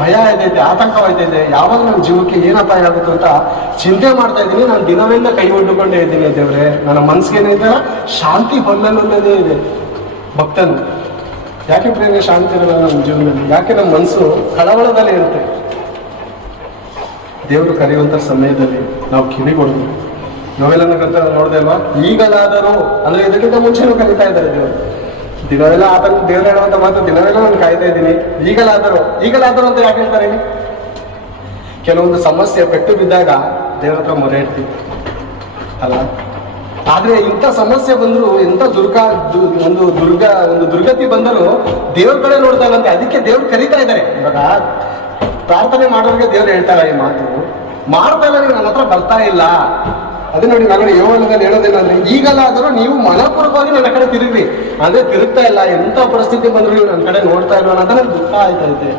ಭಯ ಆಯ್ತೈತೆ, ಆತಂಕವಾಯ್ತೈತೆ, ಯಾವಾಗ ನನ್ನ ಜೀವಕ್ಕೆ ಏನ್ ಅಪಾಯ ಆಗುತ್ತೋ ಅಂತ ಚಿಂತೆ ಮಾಡ್ತಾ ಇದ್ದೀನಿ. ನಾನು ದಿನವೆಲ್ಲ ಕೈ ಒಡ್ಡುಕೊಂಡೇ ಇದ್ದೀನಿ ದೇವ್ರೆ. ನನ್ನ ಮನ್ಸಿಗೇನೈತೆ ಶಾಂತಿ ಹೊಲ್ಲಲ್ಲೇ ಇದೆ. ಭಕ್ತನು ಯಾಕೆ ಪ್ರೇಮ ಶಾಂತಿ ಇರಲ್ಲ ನಮ್ಮ ಜೀವನದಲ್ಲಿ? ಯಾಕೆ ನಮ್ಮ ಮನಸ್ಸು ಕಳವಳದಲ್ಲೇ ಇರುತ್ತೆ? ದೇವರು ಕರೆಯುವಂತ ಸಮಯದಲ್ಲಿ ನಾವು ಕಿವಿಗೊಡ್ದು. ನಾವೆಲ್ಲ ನೋಡ್ದೆ ಅಲ್ವಾ? ಈಗಲಾದರೂ ಅಂದ್ರೆ ಇದಕ್ಕಿಂತ ಮುಂಚೆನೂ ಕರೀತಾ ಇದ್ದಾರೆ ದೇವರು. ದಿನವೆಲ್ಲ ಆತನ ದೇವರು ಹೇಳುವಂತ ಮಾತು ದಿನವೆಲ್ಲ ನಾನು ಕಾಯ್ತಾ ಇದ್ದೀನಿ. ಈಗಲಾದರೂ ಅಂತ ಯಾಕೆ ಹೇಳ್ತಾರೆ? ಕೆಲವೊಂದು ಸಮಸ್ಯೆ ಪೆಟ್ಟು ಬಿದ್ದಾಗ ದೇವ್ರ ಹತ್ರ ಮೊರೆ ಇಡ್ತೀವಿ ಅಲ್ಲ. ಆದ್ರೆ ಇಂಥ ಸಮಸ್ಯೆ ಬಂದ್ರು, ಎಂತ ಒಂದು ದುರ್ಗತಿ ಬಂದರೂ ದೇವ್ರ ಕಡೆ ನೋಡ್ತಾ ಇಲ್ಲಂತೆ. ಅದಕ್ಕೆ ದೇವ್ರು ಕರೀತಾ ಇದ್ದಾರೆ. ಇವಾಗ ಪ್ರಾರ್ಥನೆ ಮಾಡೋರಿಗೆ ದೇವ್ರು ಹೇಳ್ತಾರ ಈ ಮಾತು, ಮಾಡ್ತಾ ಇಲ್ಲ, ನೀವು ನನ್ನ ಹತ್ರ ಬರ್ತಾ ಇಲ್ಲ. ಅದೇ ನೋಡಿ ನಾನು ಯೋಗದಲ್ಲಿ ಹೇಳೋದೇನಂದ್ರೆ, ಈಗಲಾದರೂ ನೀವು ಮನಪೂರ್ವಕವಾಗಿ ನನ್ನ ಕಡೆ ತಿರುಗ್ರಿ. ಅಂದ್ರೆ ತಿರುಗ್ತಾ ಇಲ್ಲ, ಎಂತ ಪರಿಸ್ಥಿತಿ ಬಂದ್ರು ನೀವು ನನ್ನ ಕಡೆ ನೋಡ್ತಾ ಇಲ್ವ ಅಂತ ನನಗೆ ದುಃಖ ಆಯ್ತೈತೆ.